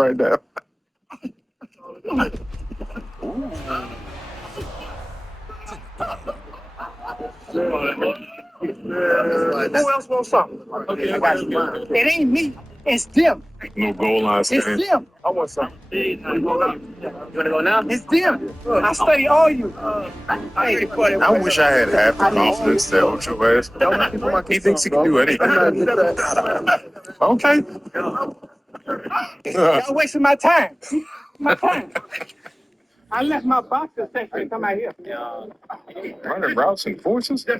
right now. Who else wants something? Okay, I got you. It ain't me. It's them. No goal line It's stand. them. I want something. You want to go now? It's them. I study all you. I wish I had half the confidence that with your ass. He thinks he can do anything. Okay. Y'all wasting my time. My time. I left my boxer section and come out here. Running routes and forces. Bro,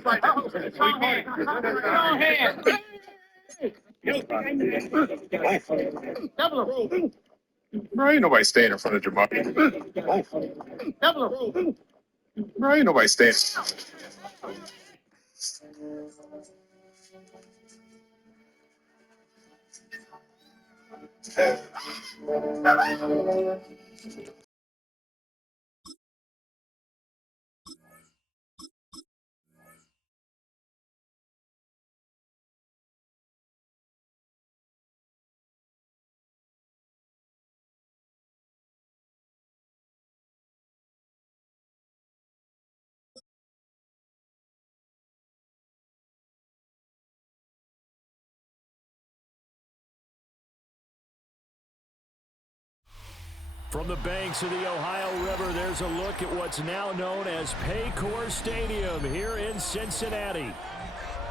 ain't nobody standing in front of Jamar. Bro, ain't nobody standing. From the banks of the Ohio River, there's a look at what's now known as Paycor Stadium here in Cincinnati.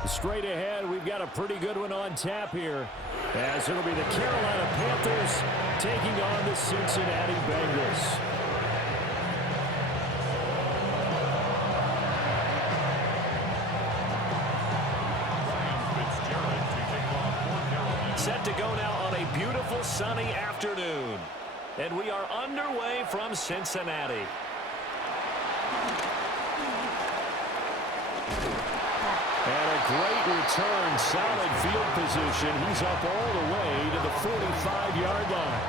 Straight ahead, we've got a pretty good one on tap here, as it'll be the Carolina Panthers taking on the Cincinnati Bengals. Set to go now on a beautiful sunny afternoon. And we are underway from Cincinnati. And a great return, solid field position. He's up all the way to the 45-yard line.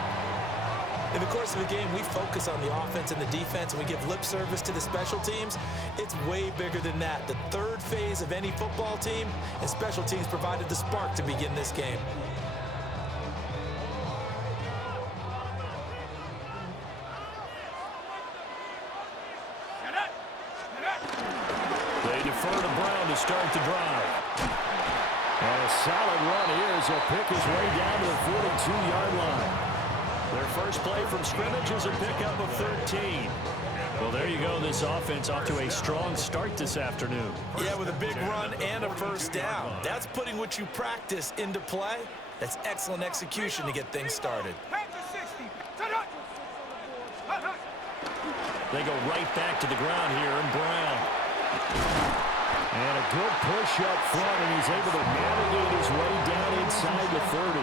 In the course of the game, we focus on the offense and the defense, and we give lip service to the special teams. It's way bigger than that. The third phase of any football team, and special teams provided the spark to begin this game. To start the drive. And a solid run here as he'll pick his way down to the 42-yard line. Their first play from scrimmage is a pickup of 13. Well, there you go. This offense off to a strong start this afternoon. Yeah, with a big run and a first down. That's putting what you practice into play. That's excellent execution to get things started. They go right back to the ground here, and Brown. And a good push up front, and he's able to navigate his way down inside the 30.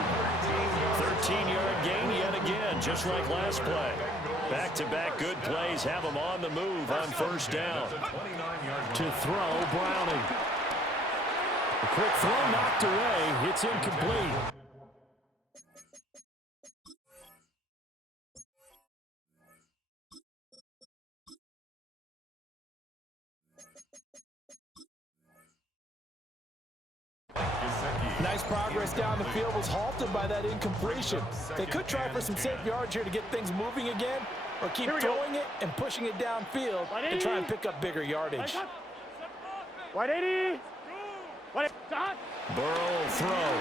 13-yard gain yet again, just like last play. Back-to-back good plays have him on the move on first down. To throw, Browning. A quick throw knocked away. It's incomplete. Nice progress down the field was halted by that incompletion. They could try for some safe yards here to get things moving again, or keep throwing it and pushing it downfield and try and pick up bigger yardage. Burrow throw.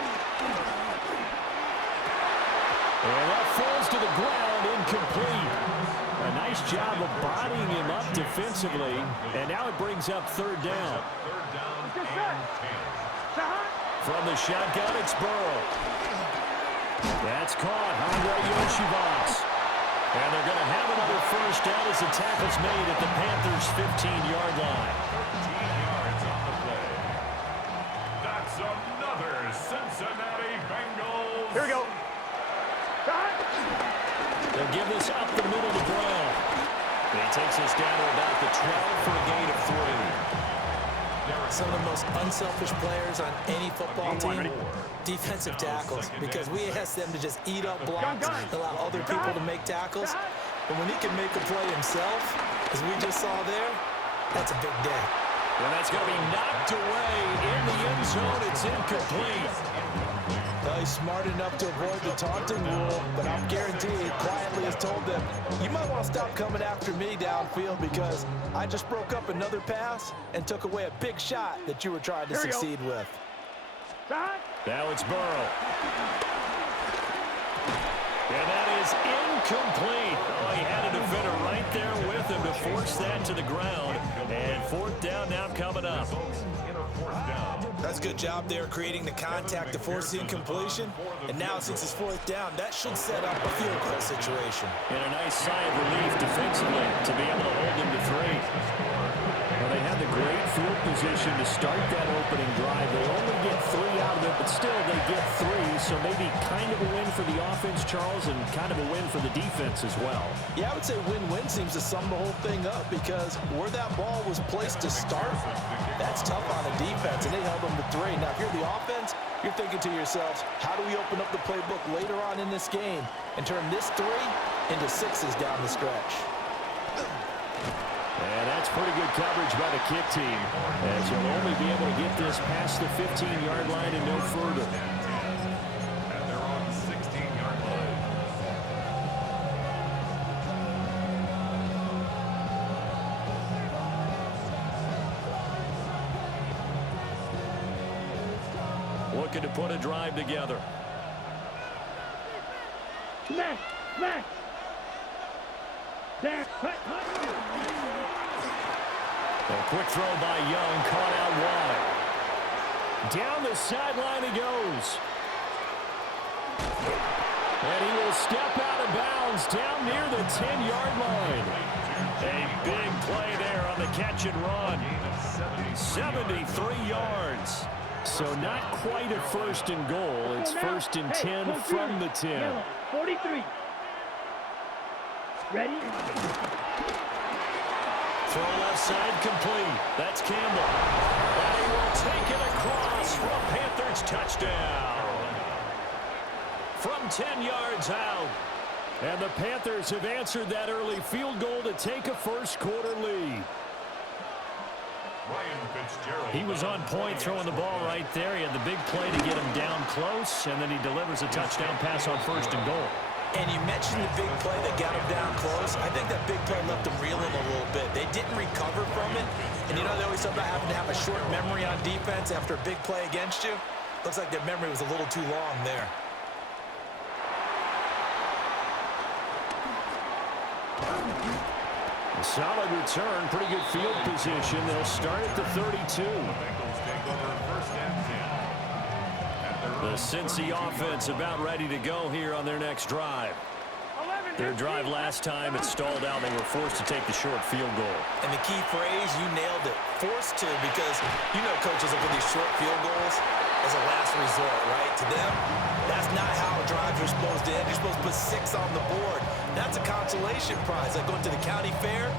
And that falls to the ground, incomplete. A nice job of bodying him up defensively, and now it brings up third down. From the shotgun, it's Burrow. That's caught. Andre Yoshivas. And they're going to have another first down as the tackle's made at the Panthers' 15-yard line. 13 yards on the play. That's another Cincinnati Bengals. Here we go. They'll give this up the middle to Brown. And he takes us down to about the 12 for a gain of 3. Some of the most unselfish players on any football team, defensive tackles, because we ask them to just eat up blocks, allow other people to make tackles. But when he can make a play himself, as we just saw there, that's a big day. And that's going to be knocked away in the end zone. It's incomplete. Well, he's smart enough to avoid the taunting rule, but I'm guaranteed quietly has told them, you might want to stop coming after me downfield because I just broke up another pass and took away a big shot that you were trying to succeed with. Now it's Burrow. And that is incomplete. Oh, he had a defender right there with him to force that to the ground. And fourth down now coming up. That's a good job there creating the contact to force the incompletion. And now since it's fourth down, that should set up a field goal situation. And a nice sigh of relief defensively to be able to hold him to 3. Well, they had the great field position to start that opening drive. They only get 3 out of it, but still they get 3. So maybe kind of a win for the offense, Charles, and kind of a win for the defense as well. Yeah, I would say win-win seems to sum the whole thing up because where that ball was placed to start, that's tough on the defense, and they held them to 3. Now, if you're the offense, you're thinking to yourselves, how do we open up the playbook later on in this game and turn this 3 into 6s down the stretch? And that's pretty good coverage by the kick team, as you'll only be able to get this past the 15-yard line and no further. And they're on the 16-yard line. Looking to put a drive together. Max. A quick throw by Young, caught out wide. Down the sideline he goes. And he will step out of bounds down near the 10-yard line. A big play there on the catch and run. 73 yards. So not quite a first and goal. It's first and 10 from the 10. 43. Ready? Throw left side complete. That's Campbell. And he will take it across for a Panthers touchdown. From 10 yards out. And the Panthers have answered that early field goal to take a first-quarter lead. He was on point throwing the ball right there. He had the big play to get him down close, and then he delivers a touchdown pass on first and goal. And you mentioned the big play that got him down close. I think that big play left him reeling a little bit. They didn't recover from it. And you know, they always talk about having to have a short memory on defense after a big play against you. Looks like their memory was a little too long there. A solid return, pretty good field position. They'll start at the 32. The Cincy offense about ready to go here on their next drive. Their drive last time, it stalled out. They were forced to take the short field goal. And the key phrase, you nailed it. Forced to, because you know coaches look at these short field goals as a last resort, right? To them, that's not how drives are supposed to end. You're supposed to put 6 on the board. That's a consolation prize. Like going to the county fair,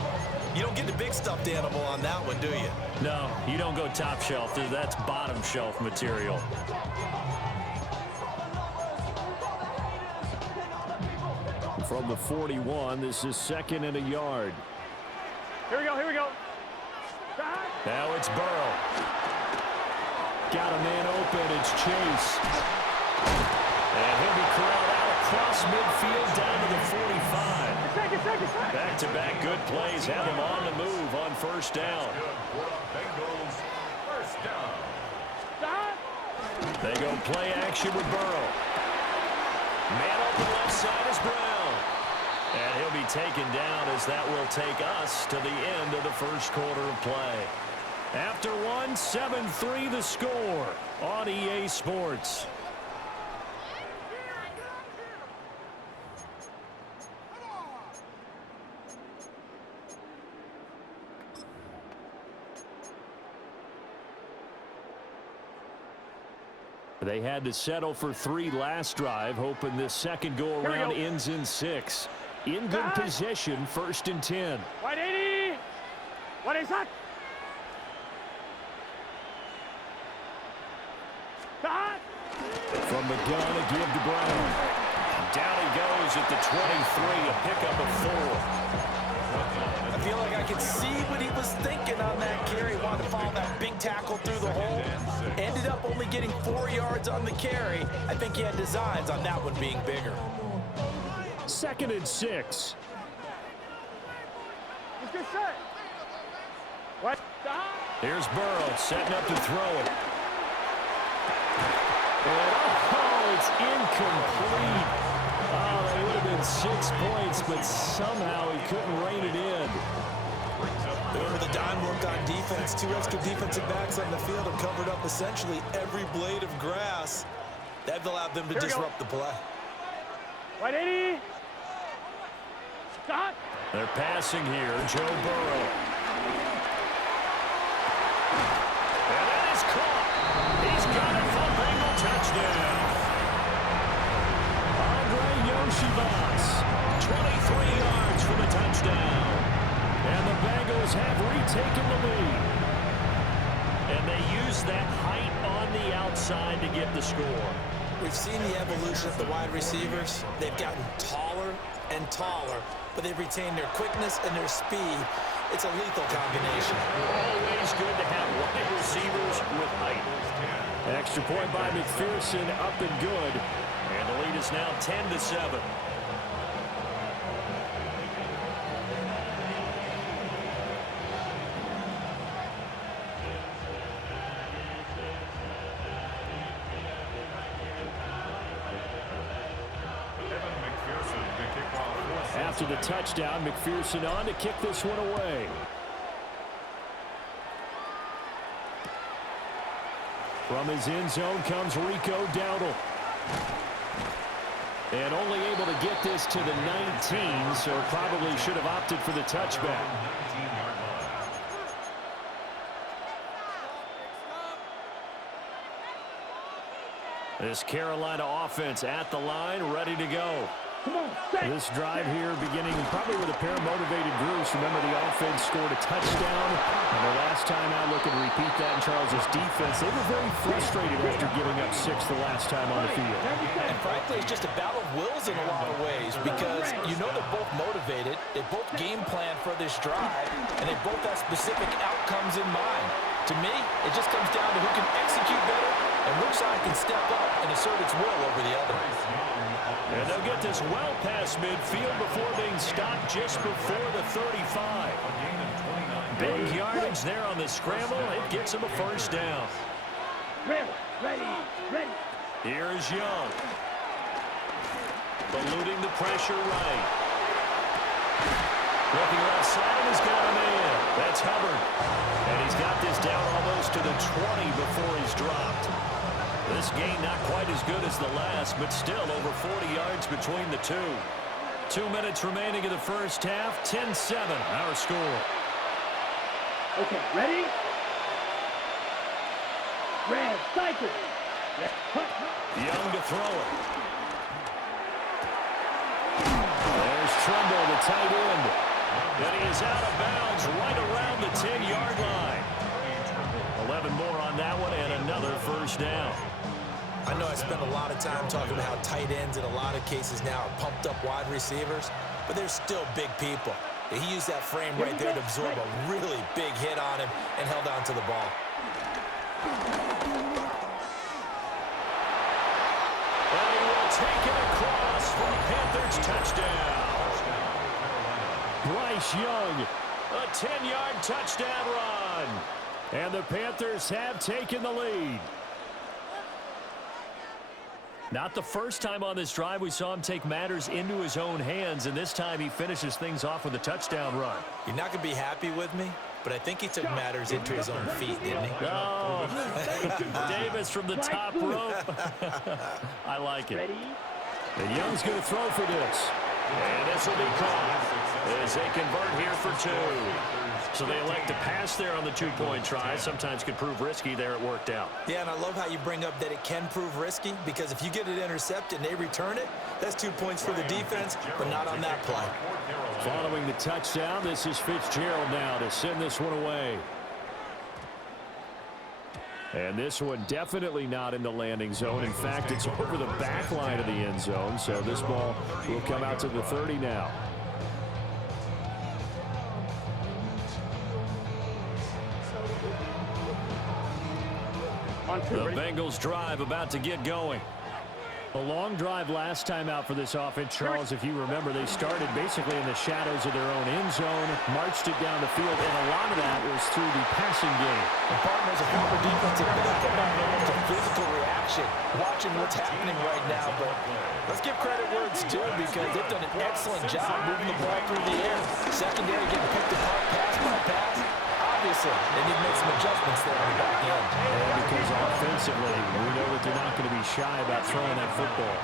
you don't get the big stuffed animal on that one, do you? No, you don't go top shelf. That's bottom shelf material. From the 41, this is 2nd and a yard. Here we go. Now it's Burrow. Got a man open, it's Chase. And he'll be corralled out across midfield down to the 45. Back-to-back good plays have him on the move on first down. They go play action with Burrow. Man open left side is Brown. And he'll be taken down as that will take us to the end of the first quarter of play. After one, 7-3 the score on EA Sports. They had to settle for 3 last drive, hoping this second go-around ends in 6. In good position, 1st and 10. White 80. What is that? From the gun, a give to Brown. Down he goes at the 23, a pickup of 4. I feel like I could see what he was thinking on that carry. Wanted to follow that big tackle through the hole. Ended up only getting 4 yards on the carry. I think he had designs on that one being bigger. 2nd and 6. Here's Burrow setting up to throw it. And, oh, it's incomplete. Oh, that would have been 6 points, but somehow he couldn't rein it in. Remember the dime worked on defense. 2 extra defensive backs on the field have covered up essentially every blade of grass. That allowed them to disrupt the play. 180. Stop. They're passing here. Joe Burrow. And that is caught. He's got it for a Bengal touchdown. Andre Yoshivas, 23 yards for the touchdown. And the Bengals have retaken the lead. And they use that height on the outside to get the score. We've seen the evolution of the wide receivers. They've gotten taller and taller, but they've retained their quickness and their speed. It's a lethal combination. Always good to have wide receivers with height. Extra point by McPherson, up and good. And the lead is now 10-7. After the touchdown, McPherson on to kick this one away. From his end zone comes Rico Dowdle. And only able to get this to the 19, so probably should have opted for the touchback. This Carolina offense at the line, ready to go. This drive here beginning probably with a pair of motivated groups. Remember, the offense scored a touchdown. And the last time out, look and repeat that in Charles' defense. They were very frustrated after giving up 6 the last time on the field. And frankly, it's just a battle of wills in a lot of ways because you know they're both motivated. They both game plan for this drive, and they both have specific outcomes in mind. To me, it just comes down to who can execute better and which side can step up and assert its will over the other. And they'll get this well past midfield before being stopped just before the 35. Big yardage there on the scramble. It gets him a first down. Ready. Here's Young. Eluding the pressure right. Looking left side, he's got a man. That's Hubbard. And he's got this down almost to the 20 before he's dropped. This game not quite as good as the last, but still over 40 yards between the two. 2 minutes remaining in the first half. 10-7, our score. Okay, ready? Red, cycle. Young to throw it. There's Trumbull, the tight end. And he is out of bounds right around the 10-yard line. 11 more on that one and another first down. I know I spend a lot of time talking about how tight ends in a lot of cases now are pumped up wide receivers, but they're still big people. He used that frame right there to absorb a really big hit on him and held on to the ball. And he will take it across for a Panthers touchdown. Bryce Young, a 10-yard touchdown run. And the Panthers have taken the lead. Not the first time on this drive we saw him take matters into his own hands, and this time he finishes things off with a touchdown run. You're not going to be happy with me, but I think he took matters into his own feet, didn't he? Oh, Davis from the top rope. I like it. And Young's going to throw for this. And this will be caught as they convert here for 2. So they elect to pass there on the 2-point try. Sometimes could prove risky. There it worked out. Yeah, and I love how you bring up that it can prove risky because if you get it intercepted and they return it, that's 2 points for the defense, but not on that play. Following the touchdown, this is Fitzgerald now to send this one away. And this one definitely not in the landing zone. In fact, it's over the back line of the end zone, so this ball will come out to the 30 now. The Bengals drive about to get going. A long drive last time out for this offense, Charles. If you remember, they started basically in the shadows of their own end zone, marched it down the field, and a lot of that was through the passing game. The partners of former defensive back are not able to physical reaction watching what's happening right now, but let's give credit where it's due because they've done an excellent job moving the ball through the air. Secondary getting picked apart pass by pass. Obviously, they need to make some adjustments there on the back end. And because offensively, we know that they're not going to be shy about throwing that football.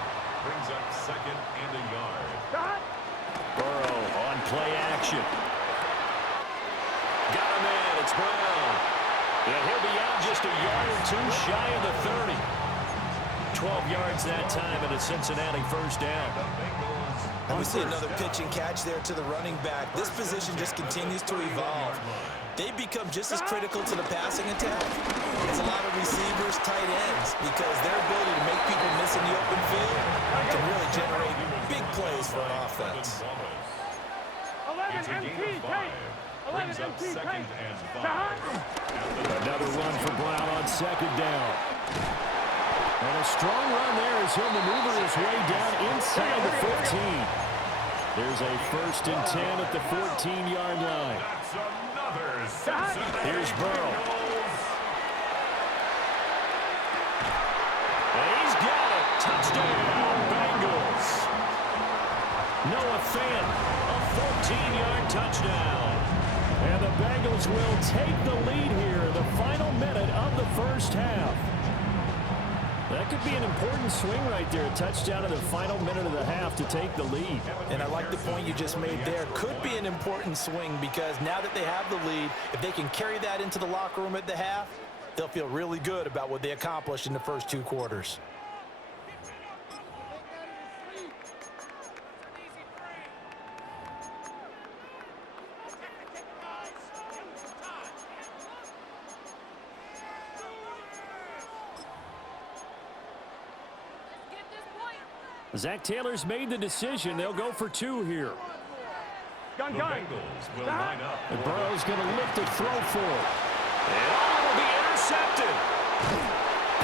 Brings up 2nd and a yard. Burrow on play action. Got him in. It's Brown. And he'll be out just a yard or two shy of the 30. 12 yards that time and a Cincinnati first down. And we see another pitch and catch there to the running back. This position just continues to evolve. They become just as critical to the passing attack as a lot of receivers, tight ends, because their ability to make people miss in the open field can really generate big plays for an offense. 11 It's a gain MT, of 5. Brings up 2nd and 5. Another run for Brown on second down. And a strong run there as he'll maneuver his way down inside the 15. There's a 1st and 10 at the 14-yard line. Here's Burrow. And he's got it. Touchdown, Bengals. Noah Fant, a 14-yard touchdown. And the Bengals will take the lead here in the final minute of the first half. That could be an important swing right there. A touchdown in the final minute of the half to take the lead. And I like the point you just made there. Could be an important swing because now that they have the lead, if they can carry that into the locker room at the half, they'll feel really good about what they accomplished in the first 2 quarters. Zach Taylor's made the decision. They'll go for 2 here. The Bengals will line up. And Burrow's going to lift a throw for it. And it'll be intercepted.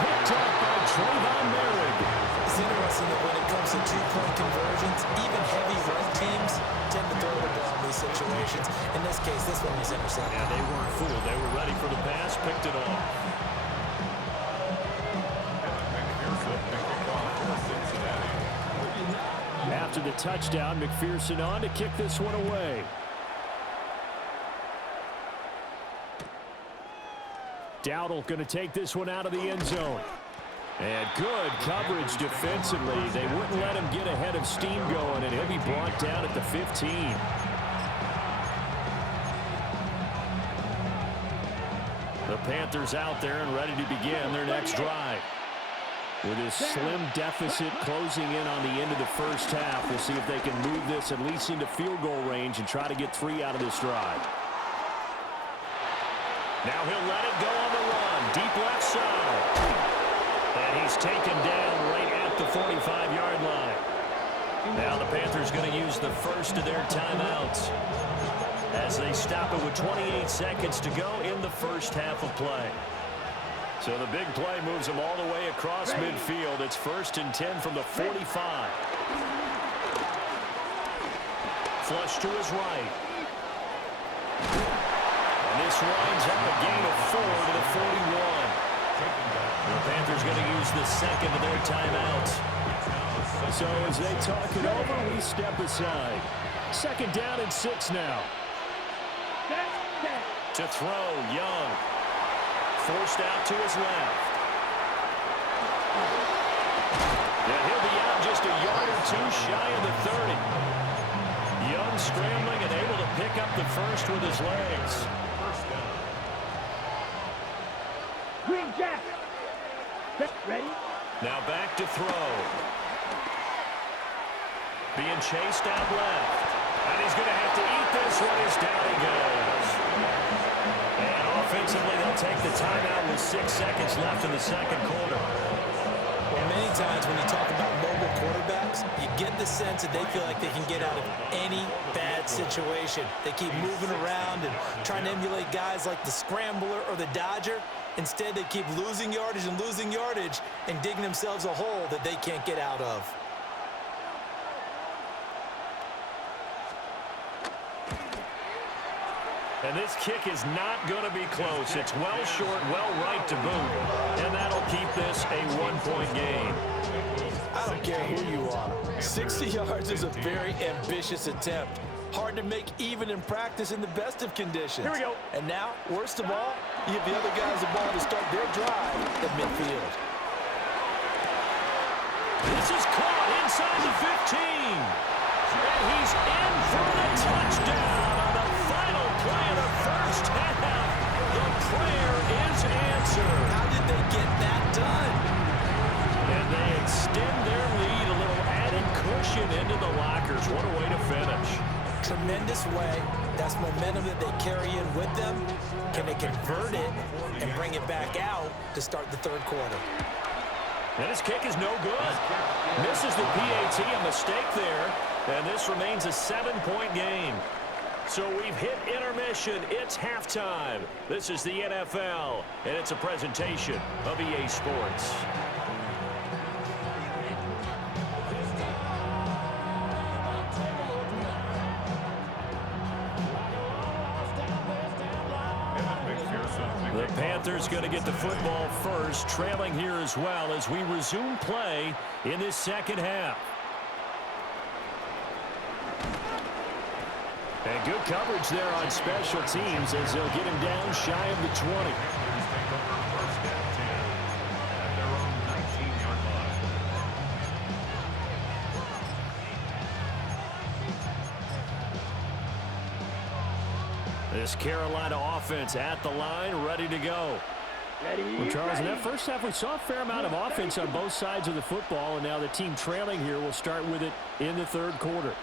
Picked up by Trayvon Merrick. It's interesting that when it comes to 2-point conversions, even heavy run teams tend to throw the ball in these situations. In this case, this one was intercepted. Yeah, they weren't fooled. They were ready for the pass, picked it off. After the touchdown, McPherson on to kick this one away. Dowdle going to take this one out of the end zone. And good coverage defensively. They wouldn't let him get ahead of steam going, and he'll be brought down at the 15. The Panthers out there and ready to begin their next drive. With his slim deficit closing in on the end of the first half, we'll see if they can move this at least into field goal range and try to get 3 out of this drive. Now he'll let it go on the run. Deep left side. And he's taken down right at the 45-yard line. Now the Panthers going to use the first of their timeouts as they stop it with 28 seconds to go in the first half of play. So the big play moves them all the way across midfield. It's 1st and 10 from the 45. Flush to his right. And this winds up a gain of 4 to the 41. The Panthers going to use the second of their timeouts. So as they talk it over, we step aside. 2nd down and 6 now. To throw, Young. Forced out to his left. And he'll be out just a yard or 2 shy of the 30. Young scrambling and able to pick up the first with his legs. Green Jack. Ready? Now back to throw. Being chased out left. And he's going to have to eat this one as down he goes. And offensively, they'll take the timeout with 6 seconds left in the second quarter. Well, many times when you talk about mobile quarterbacks, you get the sense that they feel like they can get out of any bad situation. They keep moving around and trying to emulate guys like the Scrambler or the Dodger. Instead, they keep losing yardage and digging themselves a hole that they can't get out of. And this kick is not going to be close. It's well short, well right to boot. And that'll keep this a one-point game. I don't care who you are. 60 yards is a very ambitious attempt. Hard to make even in practice in the best of conditions. Here we go. And now, worst of all, you give the other guys the ball to start their drive at midfield. This is caught inside the 15. And he's in for the touchdown on the final play of the first half. The prayer is answered. How did they get that done? And they extend their lead, a little added cushion into the lockers. What a way to finish. Tremendous way. That's momentum that they carry in with them. Can they convert it and bring it back out to start the third quarter? And his kick is no good. Misses the PAT, a mistake there. And this remains a 7-point game. So we've hit intermission. It's halftime. This is the NFL, and it's a presentation of EA Sports. The Panthers going to get the football first, trailing here as well as we resume play in this second half. And good coverage there on special teams as they'll get him down shy of the 20. This Carolina offense at the line, ready to go. Well, Charles, in that first half, we saw a fair amount of offense on both sides of the football, and now the team trailing here will start with it in the third quarter.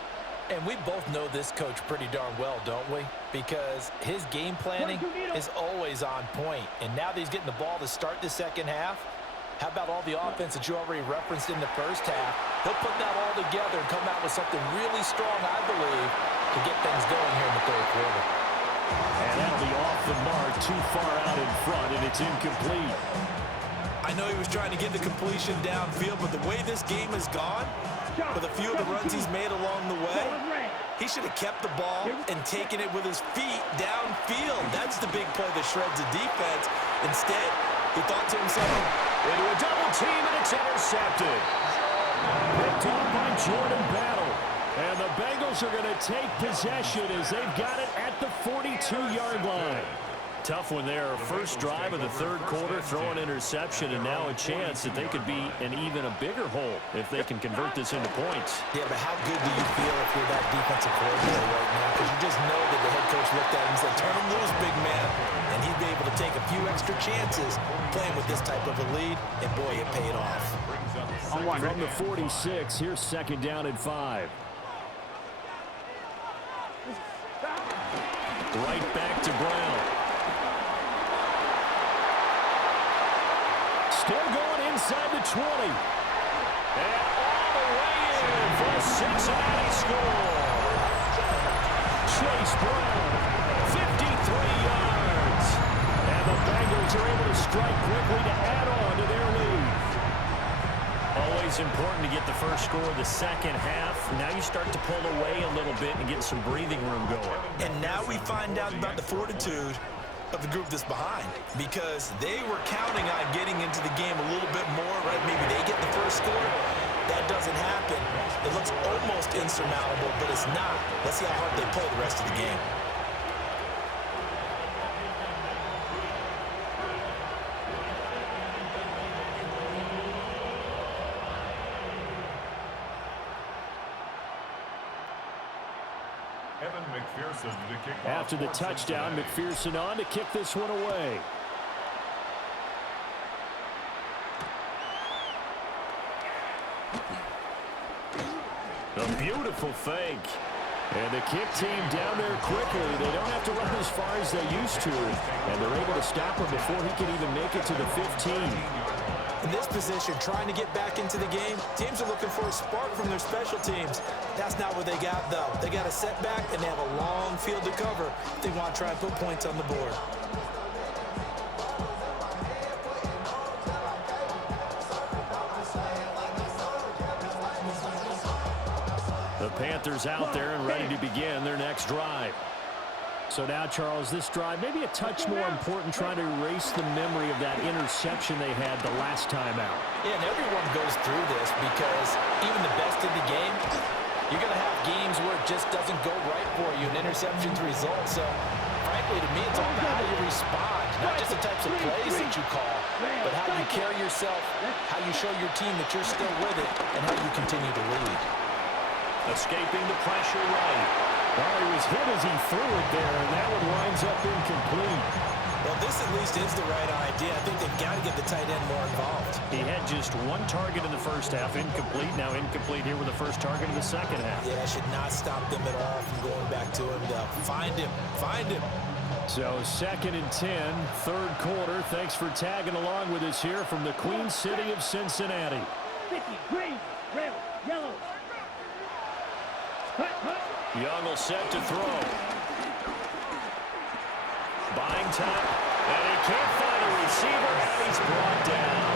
And we both know this coach pretty darn well, don't we? Because his game planning is always on point. And now that he's getting the ball to start the second half, how about all the offense that you already referenced in the first half? He'll put that all together and come out with something really strong, I believe, to get things going here in the third quarter. And that'll be off the mark, too far out in front, and it's incomplete. I know he was trying to get the completion downfield, but the way this game has gone, with a few of the runs he's made along the way, he should have kept the ball and taken it with his feet downfield. That's the big play that shreds the defense. Instead, he thought to himself, into a double team, and it's intercepted. Picked off by Jordan Battle. And the Bengals are going to take possession as they've got it at the 42-yard line. Tough one there. First drive of the third quarter, throw an interception, and now a chance that they could be in even a bigger hole if they can convert this into points. Yeah, but how good do you feel if you're that defensive coordinator right now? Because you just know that the head coach looked at him and said, turn him loose, big man. And he'd be able to take a few extra chances playing with this type of a lead, and boy, it paid off. From the 46, here's second down and 5. Right back to Brown. Still going inside the 20. And all the way in for a Cincinnati score. Chase Brown, 53 yards. And the Bengals are able to strike quickly to add on to their lead. Always important to get the first score of the second half. Now you start to pull away a little bit and get some breathing room going. And now we find out about the fortitude of the group that's behind, because they were counting on getting into the game a little bit more, right? Maybe they get the first score. That doesn't happen. It looks almost insurmountable, but it's not. Let's see how hard they play the rest of the game. After the touchdown, McPherson on to kick this one away. A beautiful fake. And the kick team down there quickly. They don't have to run as far as they used to. And they're able to stop him before he can even make it to the 15. In this position, trying to get back into the game, teams are looking for a spark from their special teams. That's not what they got, though. They got a setback, and they have a long field to cover if they want to try and put points on the board. Panthers out there and ready to begin their next drive. So now, Charles, this drive maybe a touch more important, trying to erase the memory of that interception they had the last time out. Yeah, and everyone goes through this because even the best in the game, you're going to have games where it just doesn't go right for you, and interceptions result. So, frankly, to me, it's all about how you respond, not just the types of plays that you call, but how you carry yourself, how you show your team that you're still with it, and how you continue to lead. Escaping the pressure right. Well, he was hit as he threw it there, and that one winds up incomplete. Well, this at least is the right idea. I think they've got to get the tight end more involved. He had just one target in the first half, incomplete. Now incomplete here with the first target in the second half. Yeah, should not stop them at all from going back to him. Find him. Find him. So 2nd and 10, third quarter. Thanks for tagging along with us here from the Queen City of Cincinnati. Green, red, yellow. Young will set to throw. Buying time. And he can't find a receiver, and he's brought down.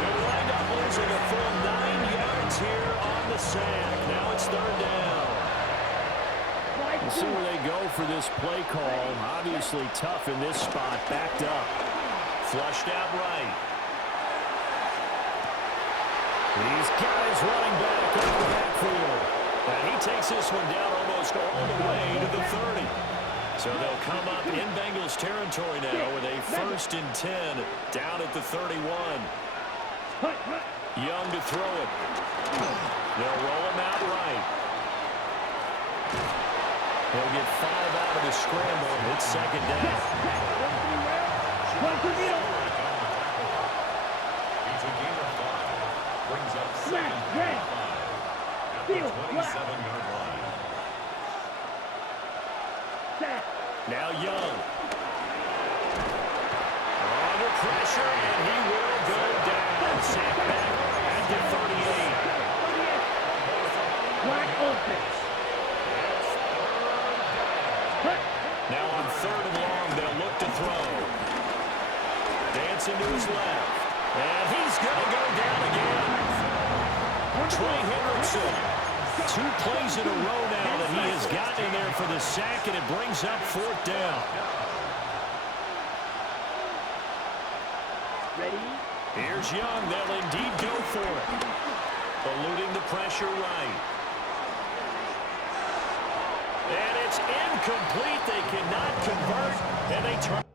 We'll wind up losing a full 9 yards here on the sack. Now it's third down. We'll see where they go for this play call. Obviously tough in this spot. Backed up. Flushed out right. These guys running back over the backfield. And he takes this one down almost all the way to the 30. So they'll come up in Bengals territory now with a 1st and 10 down at the 31. Young to throw it. They'll roll him out right. He'll get 5 out of the scramble. It's 2nd down. It's a gain of 5. Brings up 2nd and 5. At the 27-yard line. Now Young. Under pressure, and he will go down. Sack back at the 38. Now on 3rd and long, they'll look to throw. Dancing to his left. And he's going to go down again. Trey Hendrickson. 2 plays in a row now that he has gotten in there for the sack, and it brings up 4th down. Ready? Here's Young. They'll indeed go for it. Eluding the pressure right. And it's incomplete. They cannot convert, and they turn.